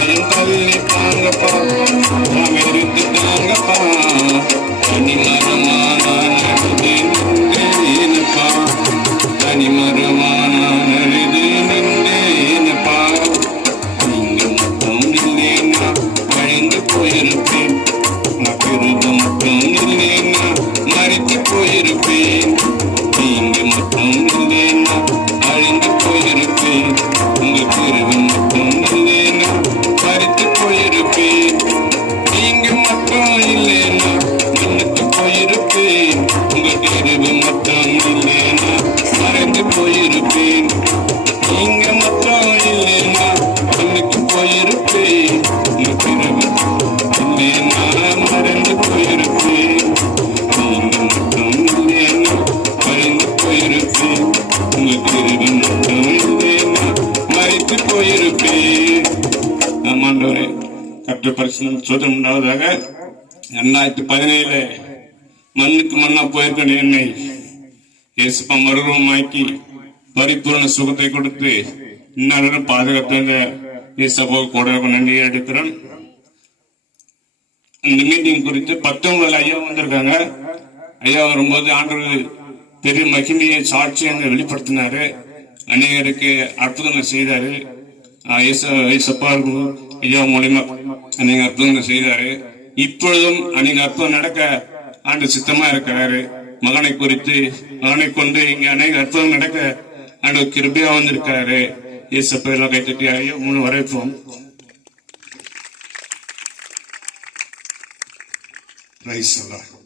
தள்ளி தாங்கப்பா எடுத்து தாங்கப்பா தனி மரமான நின்றேனப்பா தனி மரமான நின்றேனப்பா நீங்க மட்டும் இல்லைன்னா வழிந்து போயிருப்பேன் கிருபை மட்டும் இல்லைன்னா மறைத்து போயிருப்பேன் நீங்க மட்டும் இல்லைன்னா அழிந்து போயிருப்பேன் உங்க கிருபை மட்டும் இல்லைன்னா மறைத்து போயிருப்பேன் நீங்க மட்டும் இல்லைன்னா மன்னித்து போயிருப்பேன் உங்க கிருபை மட்டும் இல்லைன்னா மறைந்து போயிருப்பேன் நீங்க மட்டும் இல்லைன்னா மன்னித்து போயிருப்பேன் உங்க கிருபை இல்லைன்னா மறைந்து போயிருப்பேன் நீங்க மட்டும் இல்லைன்னா மறைந்து போயிருப்பேன் உங்க கிருபை மட்டும் இல்லைன்னா மறைத்து போயிருப்பேன். ஆமாண்டவரே கர்த்தர் பரிசுத்தம் சோதனை உண்டாவதாக. 2017 மண்ணுக்கு மண்ணா போயிருக்க என்னை இயேசுப்பா மறுரூபமாக்கி பரிபூர்ண சுகத்தை கொடுத்து இன்னும் பாதுகாத்து இயேசுப்பா கூட நன்றி எடுக்கிறேன். இந்த மீட்டிங் குறித்து 19 ஐயா வந்திருக்காங்க. ஐயா வரும்போது ஆண்டவர் பெரிய மகிமையை சாட்சியை வெளிப்படுத்தினாரு. அநேகருக்கு அற்புதங்கள் செய்தாரு. ஐயா மூலியமா அநேக அற்புதங்கள் செய்தாரு. இப்பொழுதும் அநேக அற்புதம் நடக்க ஆண்டு சித்தமா இருக்கிறாரு. மகனை குறித்து மகனை கொண்டு இங்க அநேக அற்புதம் நடக்க ஆண்டு கிருபையா வந்திருக்காரு. இயேசப்பா எல்லாம் கைத்தட்டி ஐயா மூணு வரவேற்போம். Praise the Lord.